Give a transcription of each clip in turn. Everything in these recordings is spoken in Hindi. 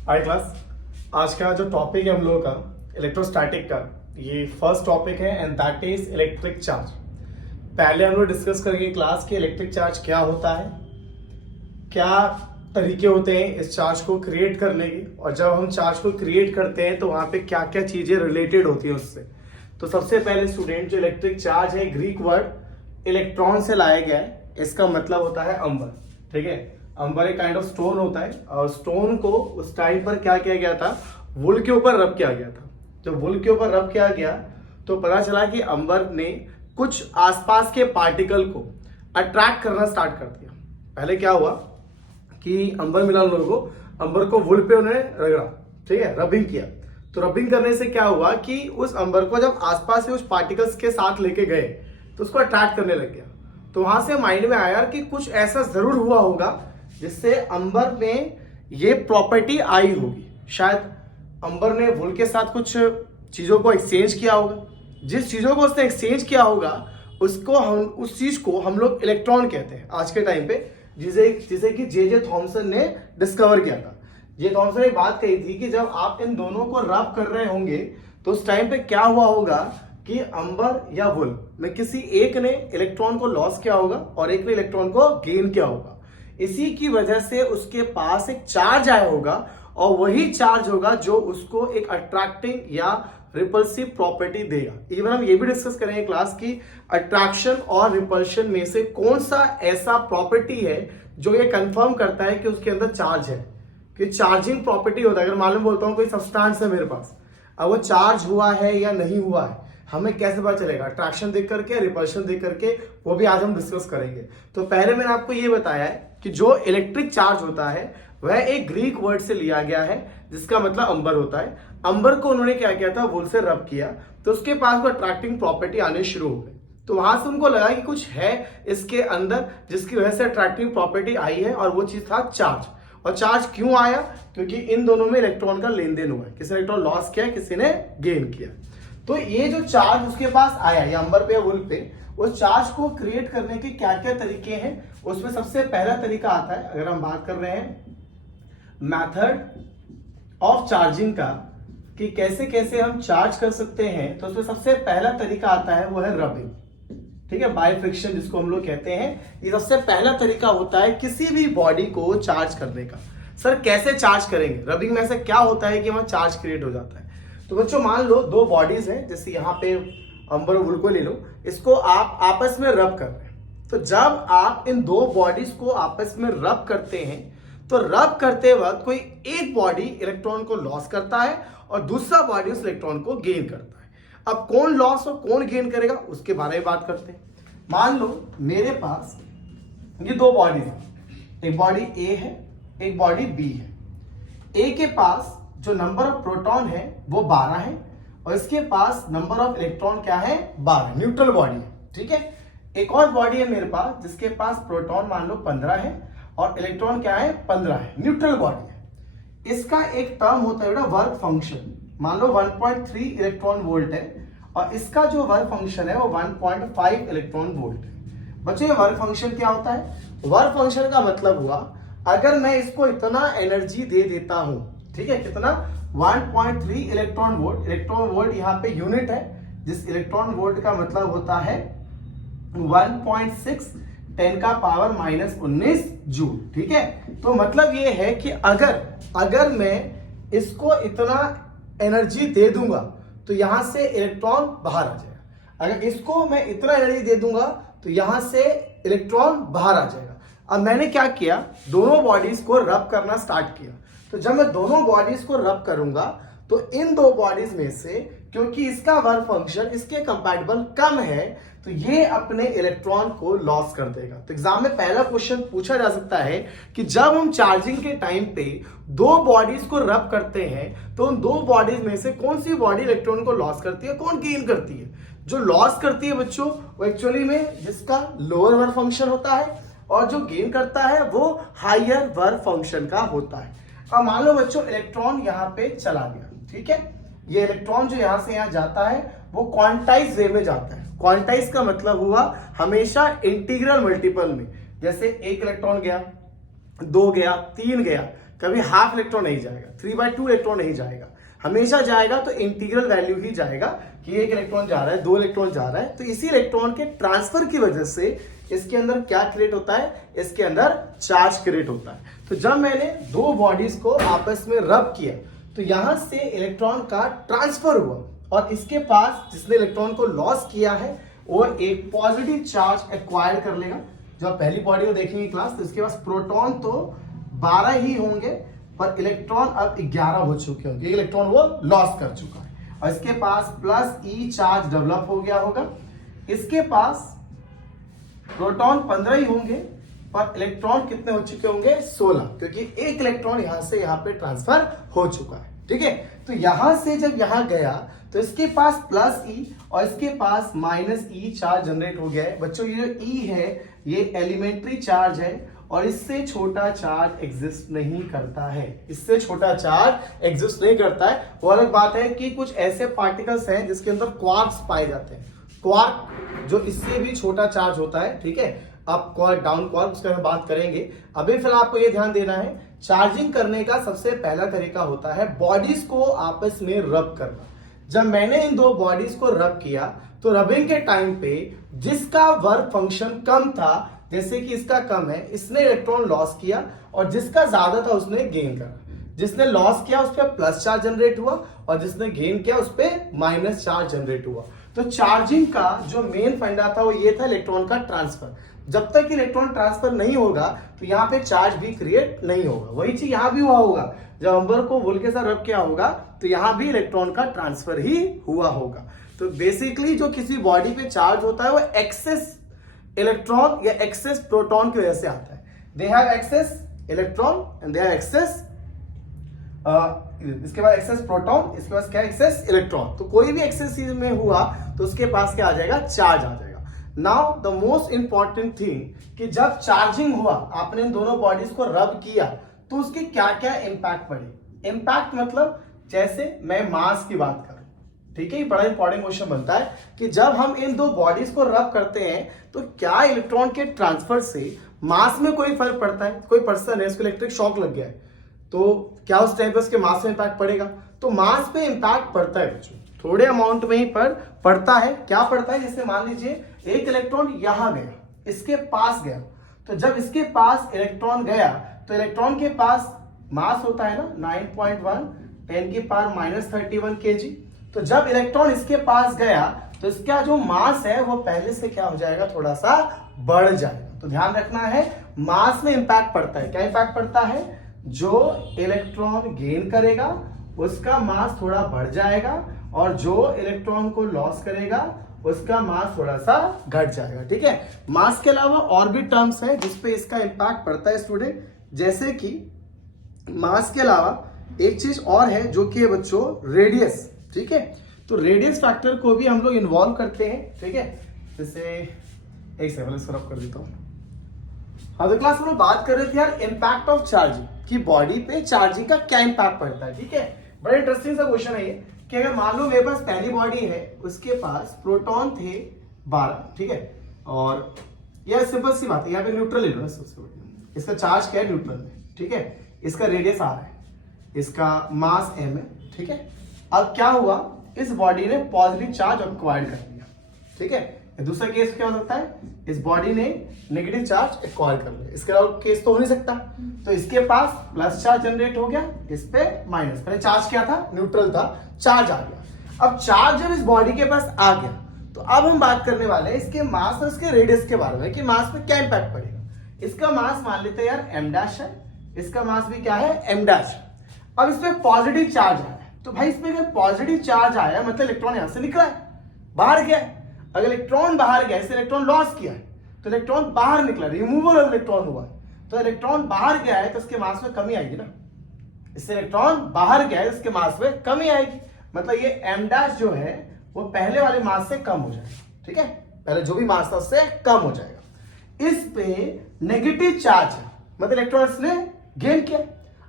हाय क्लास। आज का जो टॉपिक है हम लोगों का इलेक्ट्रोस्टैटिक का, ये फर्स्ट टॉपिक है and that is electric charge. पहले हम लोग डिस्कस करेंगे क्लास के इलेक्ट्रिक चार्ज क्या होता है, क्या तरीके होते हैं इस चार्ज को क्रिएट करने के, और जब हम चार्ज को क्रिएट करते हैं तो वहां पे क्या क्या चीजें रिलेटेड होती है उससे। तो सबसे पहले स्टूडेंट, जो इलेक्ट्रिक चार्ज है ग्रीक वर्ड इलेक्ट्रॉन से लाया गया है। इसका मतलब होता है अंबर। ठीक है, अंबर एक काइंड ऑफ स्टोन होता है और स्टोन को उस टाइम पर क्या किया गया था, वुल के ऊपर रब किया गया था। जब वुल के ऊपर रब किया गया तो पता चला कि अंबर ने कुछ आसपास के पार्टिकल को अट्रैक्ट करना स्टार्ट कर दिया। पहले क्या हुआ कि अंबर मिला उन लोगों को, अंबर को वुल पे उन्होंने रगड़ा, ठीक है, रबिंग किया। तो रबिंग करने से क्या हुआ कि उस अंबर को जब आसपास से उस पार्टिकल्स के साथ लेके गए तो उसको अट्रैक्ट करने लग गया। तो वहां से माइंड में आया कि कुछ ऐसा जरूर हुआ होगा जिससे अंबर में ये प्रॉपर्टी आई होगी। शायद अंबर ने वुल के साथ कुछ चीजों को एक्सचेंज किया होगा। जिस चीजों को उसने एक्सचेंज किया होगा उसको हम उस चीज को हम लोग इलेक्ट्रॉन कहते हैं आज के टाइम पे, जिसे कि जे थॉमसन ने डिस्कवर किया था। जे थॉमसन ने बात कही थी कि जब आप इन दोनों को रब कर रहे होंगे तो उस टाइम पे क्या हुआ होगा कि अंबर या वुल में किसी एक ने इलेक्ट्रॉन को लॉस किया होगा और एक ने इलेक्ट्रॉन को गेन किया होगा। इसी की वजह से उसके पास एक चार्ज आया होगा और वही चार्ज होगा जो उसको एक अट्रैक्टिंग या रिपल्सिव प्रॉपर्टी देगा। इवन हम ये भी डिस्कस करेंगे क्लास की अट्रैक्शन और रिपल्शन में से कौन सा ऐसा प्रॉपर्टी है जो ये कंफर्म करता है कि उसके अंदर चार्ज है। कि चार्जिंग प्रॉपर्टी होता है, अगर मालूम बोलता हूं कोई सब्सटेंस है मेरे पास, अब वो चार्ज हुआ है या नहीं हुआ है हमें कैसे पता चलेगा? अट्रैक्शन देख करके, रिपल्शन देख करके, वो भी आज हम डिस्कस करेंगे। तो पहले मैंने आपको ये बताया है कि जो इलेक्ट्रिक चार्ज होता है वह एक ग्रीक वर्ड से लिया गया है जिसका मतलब अंबर होता है। अंबर को उन्होंने क्या किया था, वुल से रब किया तो उसके पास वो अट्रैक्टिंग प्रॉपर्टी आने शुरू हो गई। तो वहां से उनको लगा कि कुछ है इसके अंदर जिसकी वजह से अट्रैक्टिंग प्रॉपर्टी आई है, और वो चीज था चार्ज। और चार्ज क्यों आया? क्योंकि इन दोनों में इलेक्ट्रॉन का लेन देन हुआ है, किसी ने इलेक्ट्रॉन लॉस किया, किसी ने गेन किया। तो ये जो चार्ज उसके पास आया या अंबर पे या वुल पे, उस चार्ज को क्रिएट करने के क्या क्या तरीके हैं उसमें सबसे पहला तरीका आता है, अगर हम बात कर रहे हैं मेथड ऑफ चार्जिंग का कि कैसे कैसे हम चार्ज कर सकते हैं, तो उसमें सबसे पहला तरीका आता है वो है रबिंग। ठीक है, बाय फ्रिक्शन जिसको हम लोग कहते हैं, ये सबसे पहला तरीका होता है किसी भी बॉडी को चार्ज करने का। सर कैसे चार्ज करेंगे? रबिंग में ऐसा क्या होता है कि वहां चार्ज क्रिएट हो जाता है? तो बच्चों मान लो दो बॉडीज हैं, जैसे यहाँ पे अंबर और वुल को ले लो, इसको आप आपस में रब कर रहे हैं। तो जब आप इन दो बॉडीज को आपस में रब करते हैं तो रब करते वक्त कोई एक बॉडी इलेक्ट्रॉन को लॉस करता है और दूसरा बॉडी उस इलेक्ट्रॉन को गेन करता है। अब कौन लॉस और कौन गेन करेगा उसके बारे में बात करते हैं। मान लो मेरे पास ये दो बॉडीज हैं, एक बॉडी ए है, एक बॉडी बी है। ए के पास जो नंबर ऑफ प्रोटॉन है वो 12 है और इसके पास नंबर ऑफ इलेक्ट्रॉन क्या है, 12, न्यूट्रल बॉडी है। ठीक है, एक और बॉडी है मेरे पास जिसके पास प्रोटॉन मान लो 15 है और इलेक्ट्रॉन क्या है, 15 है, न्यूट्रल बॉडी है। इसका एक टर्म होता है वर्क फंक्शन, मान लो 1.3 इलेक्ट्रॉन वोल्ट है और इसका जो वर्क फंक्शन है वो 1.5 इलेक्ट्रॉन वोल्ट है। बच्चों ये वर्क फंक्शन क्या होता है? वर्क फंक्शन का मतलब हुआ अगर मैं इसको इतना एनर्जी दे देता हूं, ठीक है, कितना, 1.3 इलेक्ट्रॉन वोल्ट। इलेक्ट्रॉन वोल्ट यहाँ पे यूनिट है, जिस इलेक्ट्रॉन वोल्ट का मतलब होता है 1.6 10 का पावर -19 जूल। ठीक है, तो मतलब ये है कि अगर मैं इसको इतना एनर्जी दे दूंगा तो यहां से इलेक्ट्रॉन बाहर आ जाएगा। अगर इसको मैं इतना एनर्जी दे दूंगा तो यहां से इलेक्ट्रॉन बाहर आ जाएगा। अब मैंने क्या किया, दोनों बॉडीज को रब करना स्टार्ट किया। तो जब मैं दोनों बॉडीज को रब करूंगा तो इन दो बॉडीज में से, क्योंकि इसका वर्क फंक्शन इसके कंपैटिबल कम है, तो ये अपने इलेक्ट्रॉन को लॉस कर देगा। तो एग्जाम में पहला क्वेश्चन पूछा जा सकता है कि जब हम चार्जिंग के टाइम पे दो बॉडीज को रब करते हैं तो उन दो बॉडीज में से कौन सी बॉडी इलेक्ट्रॉन को लॉस करती है, कौन गेन करती है? जो लॉस करती है बच्चों वो एक्चुअली में जिसका लोअर वर्क फंक्शन होता है और जो गेन करता है वो हायर वर्क फंक्शन का होता है। अब मान लो बच्चों इलेक्ट्रॉन यहाँ पे चला गया, ठीक है, ये इलेक्ट्रॉन जो यहां से यहां जाता है वो क्वांटाइज वे में जाता है। क्वांटाइज का मतलब हुआ हमेशा इंटीग्रल मल्टीपल में, जैसे एक इलेक्ट्रॉन गया, 2 गया, 3 गया, कभी हाफ इलेक्ट्रॉन नहीं जाएगा, 3/2 इलेक्ट्रॉन नहीं जाएगा, हमेशा जाएगा तो इंटीग्रल वैल्यू ही जाएगा कि एक इलेक्ट्रॉन जा रहा है, 2 इलेक्ट्रॉन जा रहा है। तो इसी इलेक्ट्रॉन के ट्रांसफर की वजह से इसके अंदर क्या क्रिएट होता है, इसके अंदर चार्ज क्रिएट होता है। तो जब मैंने दो बॉडीज को आपस में रब किया तो यहां से इलेक्ट्रॉन का ट्रांसफर हुआ और इसके पास जिसने इलेक्ट्रॉन को लॉस किया है वो एक पॉजिटिव चार्ज एक्वायर कर लेगा। जब पहली बॉडी को देखेंगे क्लास तो इसके पास प्रोटॉन तो 12 ही होंगे पर इलेक्ट्रॉन अब 11 हो चुके होंगे, एक इलेक्ट्रॉन वो लॉस कर चुका है और इसके पास प्लस ई चार्ज डेवलप हो गया होगा। इसके पास प्रोटॉन 15 ही होंगे पर इलेक्ट्रॉन कितने हो चुके होंगे, 16, क्योंकि एक इलेक्ट्रॉन यहां से यहां पे ट्रांसफर हो चुका है। ठीक है, तो यहां से जब यहां गया तो इसके पास प्लस ई और इसके पास माइनस ई चार्ज जनरेट हो गया है। बच्चों ये जो ई है ये एलिमेंट्री चार्ज है और इससे छोटा चार्ज एग्जिस्ट नहीं करता है, इससे छोटा चार्ज एग्जिस्ट नहीं करता है। वो अलग बात है कि कुछ ऐसे पार्टिकल्स हैं जिसके अंदर क्वार्क्स पाए जाते हैं, क्वार्क जो इससे भी छोटा चार्ज होता है। ठीक है, अब क्वार्क डाउन क्वार्क उसके बारे में बात करेंगे। अभी फिलहाल आपको ये ध्यान देना है चार्जिंग करने का सबसे पहला तरीका होता है बॉडीज को आपस में रब करना। जब मैंने इन दो बॉडीज को रब किया तो रबिंग के टाइम पे जिसका वर्क फंक्शन कम था, जैसे कि इसका कम है, इसने इलेक्ट्रॉन लॉस किया और जिसका ज्यादा था उसने गेन करा। जिसने लॉस किया उस पर प्लस चार्ज जनरेट हुआ और जिसने गेन किया उस पर माइनस चार्ज जनरेट हुआ। तो चार्जिंग का जो मेन फंडा था वो ये था इलेक्ट्रॉन का ट्रांसफर। जब तक इलेक्ट्रॉन ट्रांसफर नहीं होगा तो यहाँ पे चार्ज भी क्रिएट नहीं होगा। वही चीज यहाँ भी हुआ होगा, जब अंबर को वुल के साथ रब किया होगा तो यहाँ भी इलेक्ट्रॉन का ट्रांसफर ही हुआ होगा। तो बेसिकली जो किसी बॉडी पे चार्ज होता है वो एक्सेस इलेक्ट्रॉन या एक्सेस प्रोटॉन की वजह से आता है। They have excess electron and they have excess इसके बाद एक्सेस प्रोटॉन, इसके बाद क्या एक्सेस इलेक्ट्रॉन। तो कोई भी एक्सेस चीज में हुआ तो उसके पास क्या आ जाएगा, चार्ज आ जाएगा। Now the most important thing कि जब चार्जिंग हुआ, आपने इन दोनों बॉडीज को रब किया तो उसके क्या क्या इंपैक्ट पड़े। इंपैक्ट मतलब जैसे मैं मास की बात करूं, ठीक है, बड़ा इंपॉर्टेंट क्वेश्चन बनता है कि जब हम इन दो बॉडीज को रब करते हैं तो क्या इलेक्ट्रॉन के ट्रांसफर से मास में कोई फर्क पड़ता है। कोई पर्सन है उसको इलेक्ट्रिक शॉक लग गया है तो क्या उस टाइम पे उसके मास में इंपैक्ट पड़ेगा। तो मास पे इंपैक्ट पड़ता है बच्चों, थोड़े अमाउंट में ही पर पड़ता है। क्या पड़ता है, जैसे मान लीजिए एक इलेक्ट्रॉन यहां गया, इसके पास गया, तो जब इसके पास इलेक्ट्रॉन गया तो इलेक्ट्रॉन के पास मास होता है ना 9.1 10 की पावर -31 kg। तो जब इलेक्ट्रॉन इसके पास गया तो इसका जो मास है वो पहले से क्या हो जाएगा, थोड़ा सा बढ़ जाएगा। तो ध्यान रखना है मास में इंपैक्ट पड़ता है। क्या इंपैक्ट पड़ता है, जो इलेक्ट्रॉन गेन करेगा उसका मास थोड़ा बढ़ जाएगा और जो इलेक्ट्रॉन को लॉस करेगा उसका मास थोड़ा सा घट जाएगा। ठीक है, मास के अलावा और भी टर्म्स है जिसपे इसका इंपैक्ट पड़ता है स्टूडेंट, जैसे कि मास के अलावा एक चीज और है जो कि है बच्चों रेडियस। ठीक है, तो रेडियस फैक्टर को भी हम लोग इन्वॉल्व करते हैं। ठीक है, जैसे एक सेकंड इसको रब कर देता हूं। हाँ, तो क्लास में बात कर रहे थे यार इम्पैक्ट ऑफ चार्जिंग कि बॉडी पे चार्जिंग का क्या इंपैक्ट पड़ता है। ठीक है, बड़ा इंटरेस्टिंग सा क्वेश्चन है ये कि अगर मान लो मेरे पास पहली बॉडी है, उसके पास प्रोटॉन थे 12, ठीक है, और यह सिंपल सी बात है, यहाँ पे न्यूट्रल ले लो सबसे बड़ी। इसका चार्ज क्या है, न्यूट्रल में। ठीक है, इसका रेडियस आर है, इसका मास m है। ठीक है, अब क्या हुआ, इस बॉडी ने पॉजिटिव चार्ज एक्वायर कर लिया। ठीक है, दूसरा केस क्या हो सकता है, इस बॉडी ने नेगेटिव चार्ज एक्वायर कर लिया। इसके अलावा केस तो हो नहीं सकता। तो इसके पास प्लस चार्ज जनरेट हो गया, इस पे माइनस। पहले चार्ज क्या था, न्यूट्रल था, चार्ज आ गया। अब चार्ज जब इस बॉडी के पास आ गया तो अब हम बात करने वाले हैं इसके मास और इसके रेडियस के बारे में कि मास पे क्या इंपैक्ट पड़ेगा। इसका मास मान लेते हैं यार m डैश है, इसका मास भी क्या है m डैश। अब इसमें पॉजिटिव चार्ज आया तो भाई इसमें अगर पॉजिटिव चार्ज आया मतलब इलेक्ट्रॉन यहां से निकला है, बाहर गया है। अगर इलेक्ट्रॉन बाहर गया, इससे इलेक्ट्रॉन लॉस किया है तो इलेक्ट्रॉन बाहर निकला, रिमूवल ऑफ इलेक्ट्रॉन हुआ है। तो इलेक्ट्रॉन बाहर गया है तो इसके मास में कमी आएगी ना, इससे इलेक्ट्रॉन बाहर गया है इसके मास में कमी आएगी, मतलब ये m डैश जो है वो पहले वाले मास से कम हो जाएगा। ठीक है, पहले जो भी मास था उससे कम हो जाएगा। इस पे नेगेटिव चार्ज है मतलब इलेक्ट्रॉन इसने गेन किया।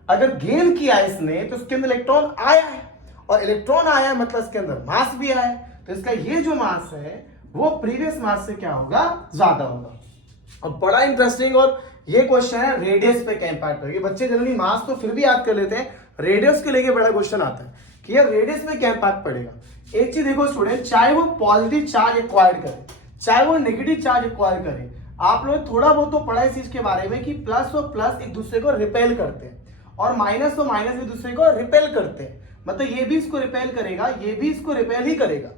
अगर गेन किया इसने तो इसके अंदर इलेक्ट्रॉन आया है और इलेक्ट्रॉन आया मतलब इसके अंदर मास भी आया है। तो इसका ये जो मास है वो प्रीवियस मास से क्या होगा, ज्यादा होगा। अब बड़ा इंटरेस्टिंग और ये क्वेश्चन है रेडियस पे क्या इंपैक्ट होगी। बच्चे जनरली मास तो फिर भी याद कर लेते हैं, रेडियस के लेके बड़ा क्वेश्चन आता है कि यार रेडियस पे क्या इंपैक्ट पड़ेगा। एक चीज देखो स्टूडेंट, चाहे वो पॉजिटिव चार्ज एक्वायर करे चाहे वो नेगेटिव चार्ज एक्वायर करे, आप लोग थोड़ा बहुत तो पढ़ा इस चीज के बारे में कि प्लस और प्लस एक दूसरे को रिपेल करते हैं और माइनस और माइनस एक दूसरे को रिपेल करते हैं। मतलब ये भी इसको रिपेल करेगा, ये भी इसको रिपेल ही करेगा,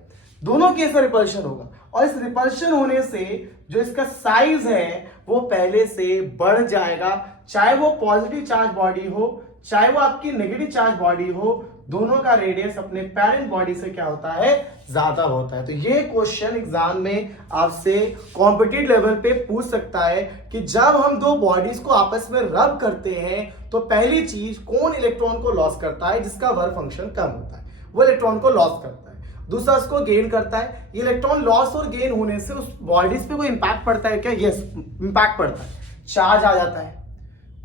दोनों केस में रिपल्शन होगा। और इस रिपल्शन होने से जो इसका साइज है वो पहले से बढ़ जाएगा, चाहे वो पॉजिटिव चार्ज बॉडी हो चाहे वो आपकी नेगेटिव चार्ज बॉडी हो, दोनों का रेडियस अपने पेरेंट बॉडी से क्या होता है, ज्यादा होता है। तो ये क्वेश्चन एग्जाम में आपसे कॉम्पिटिटिव लेवल पे पूछ सकता है कि जब हम दो बॉडीज को आपस में रब करते हैं तो पहली चीज कौन इलेक्ट्रॉन को लॉस करता है, जिसका वर्क फंक्शन कम होता है, वो इलेक्ट्रॉन को लॉस करता है, दूसरा उसको गेन करता है। ये इलेक्ट्रॉन लॉस और गेन होने से उस बॉडीज पे कोई इंपैक्ट पड़ता है क्या? यस, इंपैक्ट पड़ता है, चार्ज आ जाता है,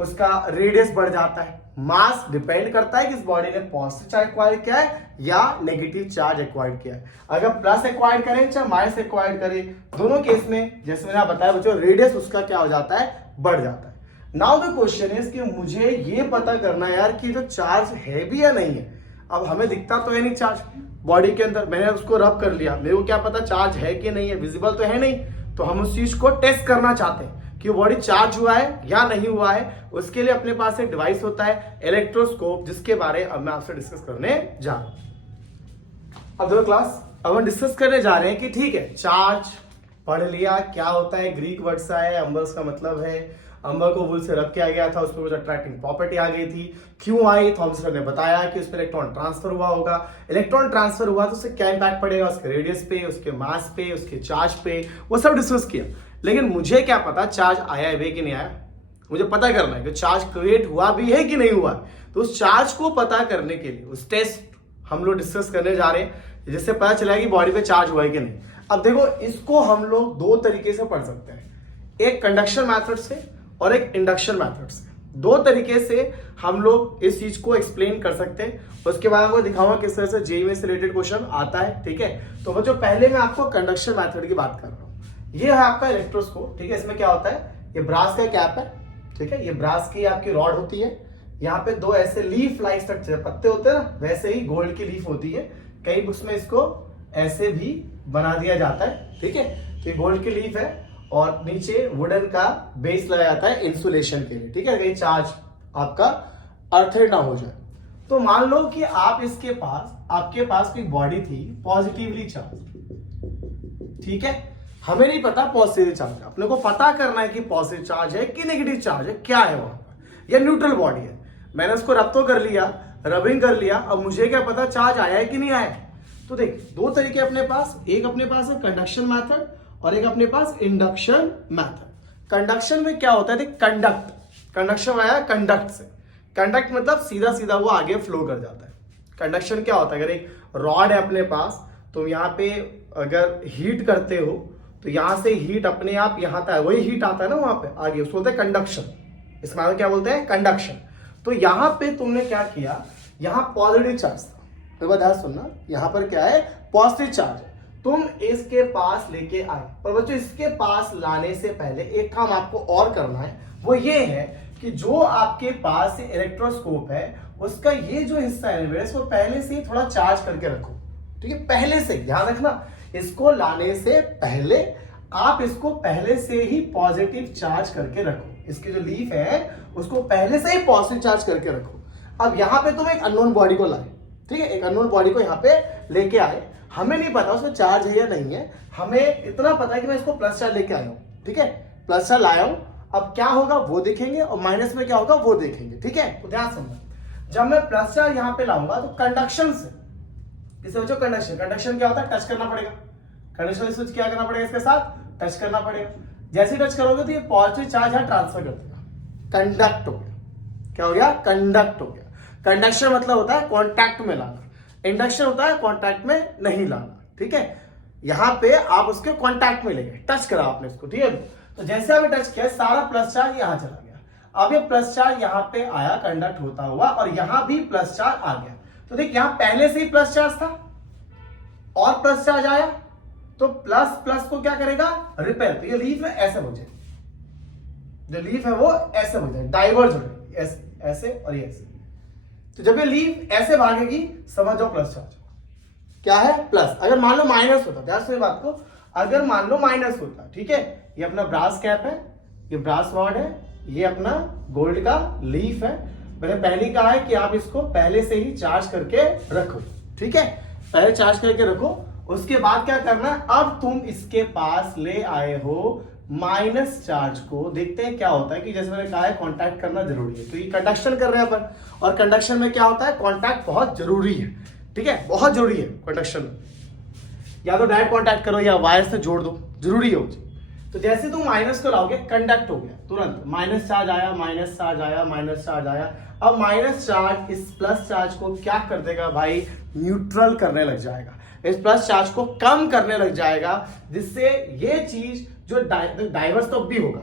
उसका रेडियस बढ़ जाता है। मास डिपेंड करता है कि इस बॉडी ने पॉजिटिव चार्ज एक्वायर किया है या नेगेटिव चार्ज एक्वायर किया है। अगर प्लस एक्वायर करें चाहे माइनस एक्वायर करें, दोनों केस में जैसे मैंने बताया बच्चों, रेडियस उसका क्या हो जाता है, बढ़ जाता है। नाउ द क्वेश्चन इज कि मुझे ये पता करना है यार कि जो चार्ज है भी या नहीं है। अब हमें दिखता तो है नहीं चार्ज बॉडी के अंदर, मैंने उसको रब कर लिया, मेरे को क्या पता चार्ज है कि नहीं है, विजिबल तो है नहीं। तो हम उस चीज को टेस्ट करना चाहते हैं कि बॉडी चार्ज हुआ है या नहीं हुआ है। उसके लिए अपने पास एक डिवाइस होता है इलेक्ट्रोस्कोप, जिसके बारे में अब मैं आपसे डिस्कस करने जा रहा हूं। अब देखो क्लास, अब हम डिस्कस करने जा रहे हैं कि ठीक है चार्ज पढ़ लिया, क्या होता है, ग्रीक वर्ड सा है, अम्बर्स का मतलब है, अंबर को वुल से रब किया गया था, उस पर कुछ अट्रैक्टिंग प्रॉपर्टी आ गई थी। क्यों आई? थॉमसन ने बताया कि उस पर इलेक्ट्रॉन ट्रांसफर हुआ होगा। इलेक्ट्रॉन ट्रांसफर हुआ तो उससे क्या इंपैक्ट पड़ेगा, उसके रेडियस पे, उसके मास पे, उसके चार्ज पे, वो सब डिस्कस किया। लेकिन मुझे क्या पता चार्ज आया है कि नहीं आया, मुझे पता करना है कि चार्ज क्रिएट हुआ भी है कि नहीं हुआ है। तो उस चार्ज को पता करने के लिए उस टेस्ट हम लोग डिस्कस करने जा रहे हैं, जिससे पता चला कि बॉडी पे चार्ज हुआ है कि नहीं। अब देखो इसको हम लोग दो तरीके से पढ़ सकते हैं, एक कंडक्शन मेथड से और एक इंडक्शन मेथड से। दो तरीके से हम लोग इस चीज को एक्सप्लेन कर सकते हैं। उसके बाद आपको दिखाऊंगा किस तरह से जेईई में से रिलेटेड क्वेश्चन आता है, ठीक है। तो बच्चों पहले मैं आपको कंडक्शन मेथड की बात कर रहा हूं। ये है आपका इलेक्ट्रोस्कोप, ठीक है। इसमें क्या होता है, ये ब्रास का कैप है, ठीक है, ये ब्रास की आपकी रॉड होती है, यहाँ पे दो ऐसे लीफ लाइक स्ट्रक्चर पत्ते होते हैं ना, वैसे ही गोल्ड की लीफ होती है। कई बुक्स में इसको ऐसे भी बना दिया जाता है, ठीक है। तो ये गोल्ड की लीफ है और नीचे वुडन का बेस लगाया जाता है इंसुलेशन के लिए, ठीक है, कहीं चार्ज आपका अर्थर ना हो जाए। तो मान लो कि आप इसके पास, आपके पास कोई बॉडी थी पॉजिटिवली चार्ज, ठीक है। हमें नहीं पता पॉजिटिव चार्ज, अपने को पता करना है कि पॉजिटिव चार्ज है कि नेगेटिव चार्ज है, क्या है वहां पर, या न्यूट्रल बॉडी है। मैंने उसको रब तो कर लिया, रबिंग कर लिया, अब मुझे क्या पता चार्ज आया है कि नहीं आया। तो देख दो तरीके अपने पास, एक अपने पास है कंडक्शन मेथड और एक अपने पास इंडक्शन मेथड। कंडक्शन में क्या होता है, देख कंडक्ट, कंडक्शन आया कंडक्ट से, कंडक्ट मतलब सीधा सीधा वो आगे फ्लो कर जाता है। कंडक्शन क्या होता है, अगर एक रॉड है अपने पास तो यहाँ पे अगर हीट करते हो तो यहां से हीट अपने आप यहां तक, वही हीट आता है ना वहां पे आगे, उसको बोलते हैं कंडक्शन। इसमें आगे क्या बोलते हैं, कंडक्शन। तो यहां पे तुमने क्या किया, यहां पॉजिटिव चार्ज था, तो ध्यान सुनना, यहां पर क्या है, पॉजिटिव चार्ज है, तुम इसके पास लेके आए। पर बच्चों इसके पास लाने से पहले एक काम आपको और करना है, वो ये है कि जो आपके पास इलेक्ट्रोस्कोप है उसका ये जो हिस्सा है इसको पहले से ही थोड़ा चार्ज करके रखो, ठीक है। पहले से ध्यान रखना, इसको लाने से पहले आप इसको पहले से ही पॉजिटिव चार्ज करके रखो। इसकी जो लीफ है उसको पहले से ही पॉजिटिव चार्ज करके रखो। अब यहां पे तुम एक अननोन बॉडी को लाए, ठीक है, एक अननोन बॉडी को यहां पे लेके आए, हमें नहीं पता उसमें चार्ज है या नहीं है, हमें इतना पता है कि मैं इसको प्लस चार्ज लेके आया हूं, ठीक है, प्लस चार्ज लाया हूं। अब क्या होगा वो देखेंगे और माइनस में क्या होगा वो देखेंगे, ठीक है। तो ध्यान सुनना, जब मैं प्लस चार्ज यहां पे लाऊंगा तो कंडक्शन से, इसे बच्चों कंडक्शन, कंडक्शन क्या होता है, टच करना पड़ेगा, कंडक्शन स्विच क्या करना पड़ेगा, इसके साथ टच करना पड़ेगा। जैसे टच करोगे तो ये पॉजिटिव चार्ज यहां ट्रांसफर कर देगा, कंडक्ट हो गया। क्या हो गया, कंडक्ट हो गया। कंडक्शन मतलब होता है कॉन्टैक्ट में लाना, इंडक्शन होता है कॉन्टैक्ट में नहीं लाना, ठीक है। यहां पे आप उसके कॉन्टैक्ट में ले गए, टच करा आपने इसको, ठीक है। तो जैसे आपने टच किया सारा प्लस चार्ज यहां चला गया, अब ये प्लस चार्ज यहां पे आया कंडक्ट होता हुआ और यहां भी प्लस चार्ज आ गया। तो देख यहां पहले से ही प्लस चार्ज था और प्लस चार्ज आया, तो प्लस प्लस को क्या करेगा, रिपेल। तो ये लीफ में ऐसे हो जाए, जो लीफ है वो ऐसे बढ़ जाएगी, डाइवर्ज हो जाएगी, ऐसे और ये ऐसे। तो जब ये लीफ ऐसे भागेगी समझ जाओ प्लस चार्ज। क्या है? प्लस। अगर मान लो माइनस होता, ध्यान से बात को, अगर मान लो माइनस होता, ठीक है, ये अपना ब्रास कैप है, ये ब्रास रॉड है, ये अपना गोल्ड का लीफ है। मैंने पहले कहा है कि आप इसको पहले से ही चार्ज करके रखो, ठीक है, पहले चार्ज करके रखो। उसके बाद क्या करना, अब तुम इसके पास ले आए हो माइनस चार्ज को। देखते हैं क्या होता है कि जैसे मैंने कहा है कांटेक्ट करना जरूरी है, क्योंकि कंडक्शन कर रहे हैं अपन, और कंडक्शन में क्या होता है, कांटेक्ट बहुत जरूरी है, ठीक है, बहुत जरूरी है कंडक्शन में। या तो डायरेक्ट कांटेक्ट करो या वायर से जोड़ दो, जरूरी है। तो जैसे तुम माइनस को लाओगे, कंडक्ट हो गया तुरंत, माइनस चार्ज आया, माइनस चार्ज आया, माइनस चार्ज आया। अब माइनस चार्ज इस प्लस चार्ज को क्या कर देगा भाई, न्यूट्रल करने लग जाएगा, इस प्लस चार्ज को कम करने लग जाएगा, जिससे ये चीज जो डाइवर्स तो अब भी होगा,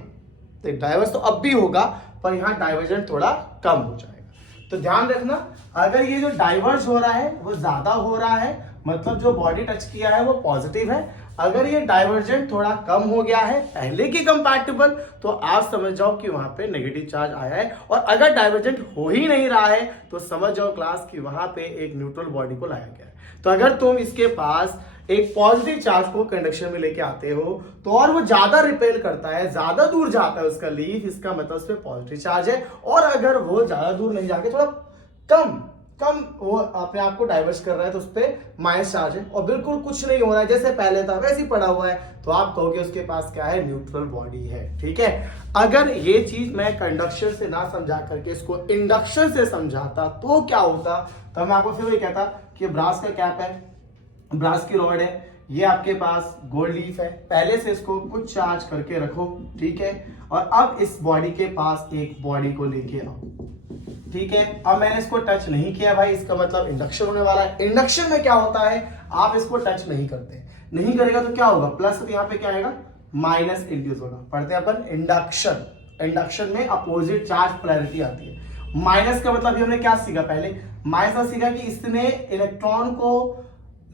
तो डाइवर्स तो अब भी होगा, पर यहां डाइवर्जेंट थोड़ा कम हो जाएगा। तो ध्यान रखना, अगर ये जो डाइवर्स हो रहा है वो ज्यादा हो रहा है, मतलब जो बॉडी टच किया है वो पॉजिटिव है। अगर ये डाइवर्जेंट थोड़ा कम हो गया है पहले के कंपैटिबल, तो आप समझ जाओ कि वहां पे नेगेटिव चार्ज आया है। और अगर डाइवर्जेंट हो ही नहीं रहा है तो समझ जाओ क्लास कि वहां पे एक न्यूट्रल बॉडी को लाया गया है। तो अगर तुम इसके पास एक पॉजिटिव चार्ज को कंडक्शन में लेके आते हो तो और वो ज्यादा रिपेल करता है, ज्यादा दूर जाता है उसका लीफ, इसका मतलब उस पर पॉजिटिव चार्ज है। और अगर वो ज्यादा दूर नहीं जाके थोड़ा कम वो अपने आप को डाइवर्स कर रहा है तो उस पर माइनस चार्ज है, और बिल्कुल कुछ नहीं हो रहा है जैसे पहले था वैसे ही पड़ा हुआ है, तो आप कहोगे उसके पास क्या है, न्यूट्रल बॉडी है, ठीक है। अगर ये चीज मैं कंडक्शन से ना समझा करके इसको इंडक्शन से समझाता तो क्या होता, तो मैं आपको फिर वही कहता कि ब्रास का कैप है, ब्रास की रॉड है, ये आपके पास गोल्ड लीफ है, पहले से इसको कुछ चार्ज करके रखो, ठीक है, और अब इस बॉडी के पास एक बॉडी को लेके आओ, ठीक है। अब मैंने इसको टच नहीं किया भाई, इसका मतलब इंडक्शन होने वाला है। इंडक्शन में क्या होता है, आप इसको टच नहीं करते, नहीं करेगा तो क्या होगा, प्लस, तो यहाँ पे क्या आएगा, माइनस इंड्यूस होगा। पढ़ते हैं अपन इंडक्शन, इंडक्शन में अपोजिट चार्ज पोलैरिटी आती है। माइनस का मतलब हमने क्या सीखा, पहले माइनस का सीखा कि इसने इलेक्ट्रॉन को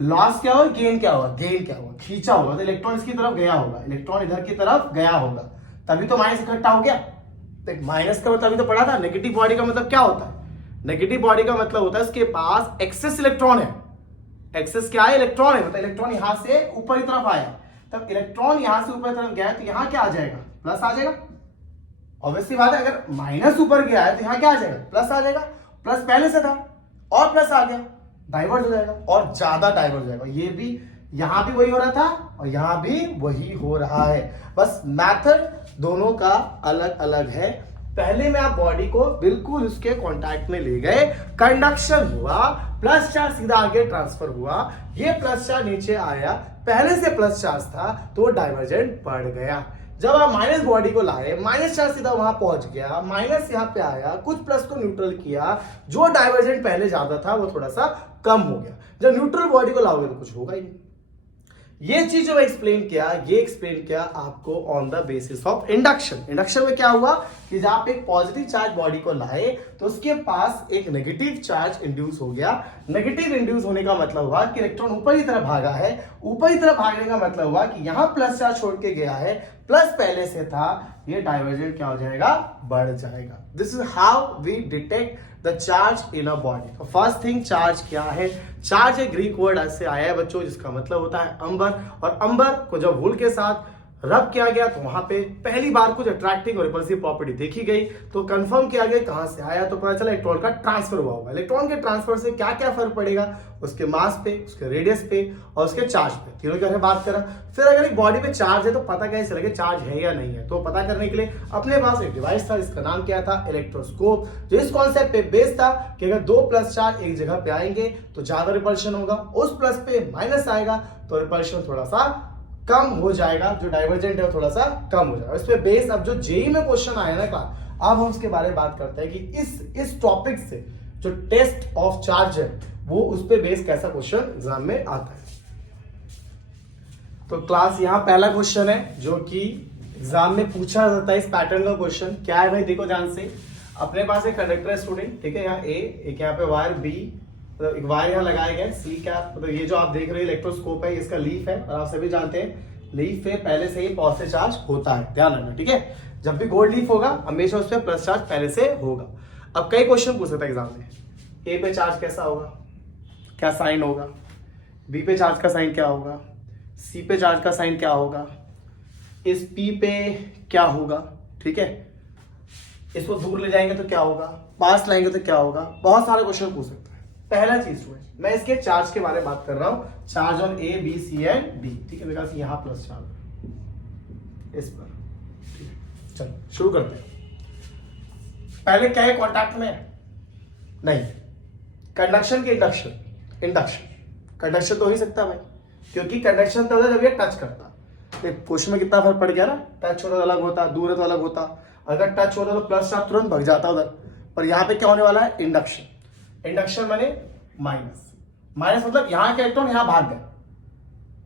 लॉस क्या हुआ, गेन क्या हुआ, गेन क्या हुआ, खींचा होगा, तो इलेक्ट्रॉन इसकी तरफ गया होगा, इलेक्ट्रॉन इधर की तरफ गया होगा, तभी तो माइनस इकट्ठा हो गया। तो माइनस का मतलब अभी तो पढ़ा था, नेगेटिव बॉडी का मतलब क्या होता है, नेगेटिव बॉडी का मतलब होता है उसके पास एक्सेस इलेक्ट्रॉन है। एक्सेस क्या है, इलेक्ट्रॉन है, मतलब इलेक्ट्रॉन यहां से ऊपर की तरफ आया, तब इलेक्ट्रॉन यहां से ऊपर की तरफ गया तो यहां क्या आ जाएगा, प्लस आ जाएगा। ऑब्वियसली बात है, अगर माइनस ऊपर गया है तो यहां क्या आ जाएगा, प्लस आ जाएगा। प्लस पहले से था और प्लस आ गया, डाइवर्ट हो जाएगा और ज्यादा डाइवर्ट हो जाएगा। ये भी यहां भी वही हो रहा था और यहां भी वही हो रहा है, बस मेथड दोनों का अलग अलग है। पहले में आप बॉडी को बिल्कुल उसके कांटेक्ट में ले गए, कंडक्शन हुआ, प्लस चार्ज सीधा आगे ट्रांसफर हुआ, ये प्लस चार्ज नीचे आया, पहले से प्लस चार्ज था तो डाइवर्जेंट बढ़ गया। जब आप माइनस बॉडी को लाए, माइनस चार्ज सीधा वहां पहुंच गया, माइनस यहां पे आया, कुछ प्लस को न्यूट्रल किया, जो डाइवर्जेंट पहले ज्यादा था वो थोड़ा सा कम हो गया। जब न्यूट्रल बॉडी को लाओगे तो कुछ होगा ही नहीं। ये चीज जो एक्सप्लेन किया, ये एक्सप्लेन किया आपको on the basis of induction. Induction में क्या हुआ कि जब आप एक पॉजिटिव चार्ज बॉडी को लाए तो उसके पास एक नेगेटिव चार्ज इंड्यूस हो गया। नेगेटिव इंड्यूस होने का मतलब हुआ कि इलेक्ट्रॉन ऊपर की तरफ भागा है, ऊपर की तरफ भागने का मतलब हुआ कि यहां प्लस चार्ज छोड़ के गया है, प्लस पहले से था, ये डाइवर्जेंट क्या हो जाएगा, बढ़ जाएगा। This is how we detect the charge in a body. First thing, charge क्या है, चार्ज एक ग्रीक वर्ड से आया है बच्चों, जिसका मतलब होता है अंबर, और अंबर को जब वुल के साथ रब किया गया तो वहां पे पहली बार कुछ अट्रैक्टिंग और रिपल्सिव प्रॉपर्टी देखी गई, तो कंफर्म किया गया कहां से आया, तो पता चला इलेक्ट्रॉन का ट्रांसफर हुआ होगा। इलेक्ट्रॉन के ट्रांसफर से क्या क्या फर्क पड़ेगा, उसके मास पे, उसके रेडियस पे और उसके चार्ज पे, तीनों की बात करा। फिर अगर एक बॉडी पे चार्ज है तो पता कैसे चलेगा चार्ज है या नहीं है, तो पता करने के लिए अपने पास एक डिवाइस था, इसका नाम क्या था, इलेक्ट्रोस्कोप, जो इस कॉन्सेप्ट पे बेस्ड था कि अगर दो प्लस चार्ज एक जगह पे आएंगे तो ज्यादा रिपल्शन होगा, उस प्लस पे माइनस आएगा तो रिपल्शन थोड़ा सा कम हो जाएगा, जो डाइवर्जेंट है वो थोड़ा सा कम हो जाएगा। इस पे बेस अब जो जेई में क्वेश्चन आया ना क्लास, अब हम उसके बारे में बात करते हैं कि इस टॉपिक से जो टेस्ट ऑफ चार्ज है वो उस पे बेस कैसा क्वेश्चन एग्जाम में आता है। तो क्लास यहाँ पहला क्वेश्चन है जो कि एग्जाम में पूछा जाता है, इस पैटर्न का क्वेश्चन क्या है भाई, देखो ध्यान से। अपने पास एक कंडक्टर है स्टूडेंट, ठीक है, यहाँ ए, एक यहाँ पे वायर बी, एक वायर यहाँ लगाया गया सी कैप, मतलब ये जो आप देख रहे हैं इलेक्ट्रोस्कोप है, इसका लीफ है, और आप सभी जानते हैं लीफ पे पहले से ही पॉजिटिव चार्ज होता है, ध्यान रखना, ठीक है। जब भी गोल्ड लीफ होगा हमेशा उस पर प्लस चार्ज पहले से होगा। अब कई क्वेश्चन पूछ सकता है एग्जाम में, ए पे चार्ज कैसा होगा, क्या साइन होगा, बी पे चार्ज का साइन क्या होगा, सी पे चार्ज का साइन क्या होगा, इस पी पे क्या होगा, ठीक है, इसको दूर ले जाएंगे तो क्या होगा, पास लाएंगे तो क्या होगा, बहुत सारे क्वेश्चन पूछ सकता है। पहला चीज स्टूडेंट, मैं इसके चार्ज के बारे में बात कर रहा हूं, charge on A B C and D, ठीक है, बिकॉज यहां प्लस चार्ज इस पर, ठीक है। चलो शुरू करते हैं। पहले क्या है, कॉन्टैक्ट में नहीं, कंडक्शन की इंडक्शन, इंडक्शन कंडक्शन तो हो ही सकता है भाई, क्योंकि कंडक्शन तब होता जब ये टच करता। क्वेश्चन में कितना फर्क पड़ गया ना, टच होता तो अलग होता, दूर है तो अलग होता, अगर टच होता तो प्लस चार्ज तुरंत भाग जाता उधर, पर यहाँ पे क्या होने वाला है, इंडक्शन। इंडक्शन माने माइनस, माइनस मतलब यहाँ के इलेक्ट्रॉन यहाँ भाग गए,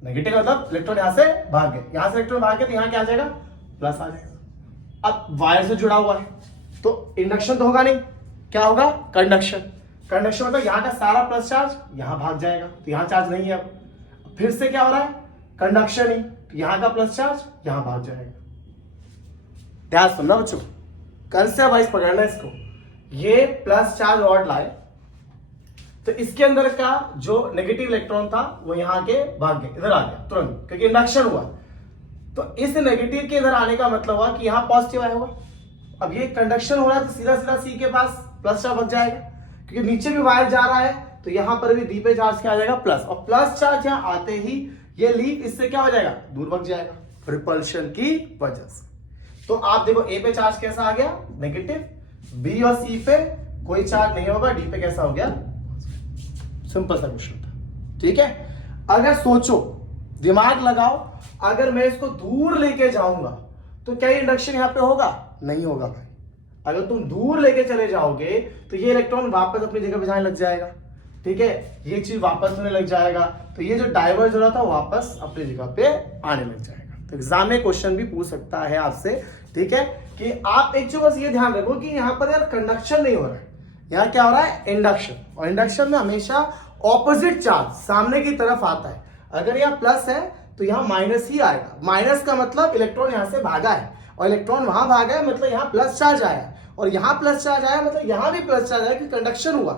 नेगेटिव मतलब इलेक्ट्रॉन यहाँ से भाग गए, यहाँ से इलेक्ट्रॉन भाग गए तो यहाँ क्या आ जाएगा, प्लस आ जाएगा। अब वायर से जुड़ा हुआ है तो इंडक्शन तो होगा नहीं, क्या होगा, कंडक्शन। कंडक्शन मतलब यहाँ का सारा प्लस चार्ज यहाँ भाग जाएगा, तो यहाँ चार्ज नहीं है। अब फिर से क्या हो रहा है, कंडक्शन ही, तो यहाँ का प्लस चार्ज यहाँ भाग जाएगा। ध्यान सुनना बच्चों, कंसेप्ट वाइज पकड़ना इसको। ये प्लस चार्ज रॉड लाए तो इसके अंदर का जो नेगेटिव इलेक्ट्रॉन था वो यहाँ के भाग गए, इधर आ गया तुरंत, क्योंकि इंडक्शन हुआ। तो इस नेगेटिव के इधर आने का मतलब हुआ कि यहाँ पॉजिटिव आया हुआ। अब ये कंडक्शन हो रहा है तो सीधा सीधा सी के पास प्लस चार्ज बच जाएगा, क्योंकि नीचे भी वायर जा रहा है तो यहाँ पर भी डी पे चार्ज क्या आ जाएगा, प्लस। और प्लस चार्ज यहाँ आते ही ये लीफ इससे क्या हो जाएगा, दूर भाग जाएगा, रिपल्शन की वजह से। तो आप देखो ए पे चार्ज कैसा आ गया, नेगेटिव, बी और सी पे कोई चार्ज नहीं होगा, डी पे कैसा हो गया, सिंपल सा क्वेश्चन था, ठीक है। अगर सोचो, दिमाग लगाओ, अगर मैं इसको दूर लेके जाऊंगा तो क्या इंडक्शन यहां पे होगा, नहीं होगा भाई। अगर तुम दूर लेके चले जाओगे तो ये इलेक्ट्रॉन वापस अपनी जगह पे जाने लग जाएगा, ठीक है, ये चीज वापस होने लग जाएगा, तो ये जो डाइवर्ज हो रहा था वापस अपनी जगह पे आने लग जाएगा। तो एग्जाम में क्वेश्चन भी पूछ सकता है आपसे, ठीक है, कि आप एक चीज बस ये ध्यान रखो कि यहाँ पर यार कंडक्शन नहीं हो रहा है, यहाँ क्या हो रहा है, इंडक्शन। और इंडक्शन में हमेशा ऑपोजिट चार्ज सामने की तरफ आता है। अगर यहाँ प्लस है तो यहाँ माइनस ही आएगा। माइनस का मतलब इलेक्ट्रॉन यहाँ से भागा है, और इलेक्ट्रॉन वहां भागा है मतलब यहाँ प्लस चार्ज आया, और यहाँ प्लस चार्ज आया मतलब यहाँ भी प्लस चार्ज आया, क्योंकि कंडक्शन हुआ।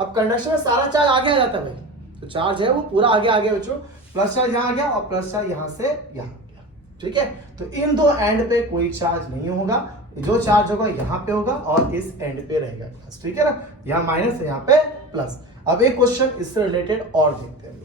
अब कंडक्शन में सारा चार्ज आगे आ जाता है भाई, तो चार्ज है वो पूरा आगे आ गया बच्चों, प्लस चार्ज यहाँ आ गया और प्लस चार्ज यहाँ से यहाँ आ गया, ठीक है। तो इन दो एंड पे कोई चार्ज नहीं होगा, जो चार्ज होगा यहाँ पे होगा और इस एंड पे रहेगा प्लस, ठीक है ना, यहाँ माइनस है यहाँ पे प्लस। अब एक क्वेश्चन इससे रिलेटेड और देखते हैं।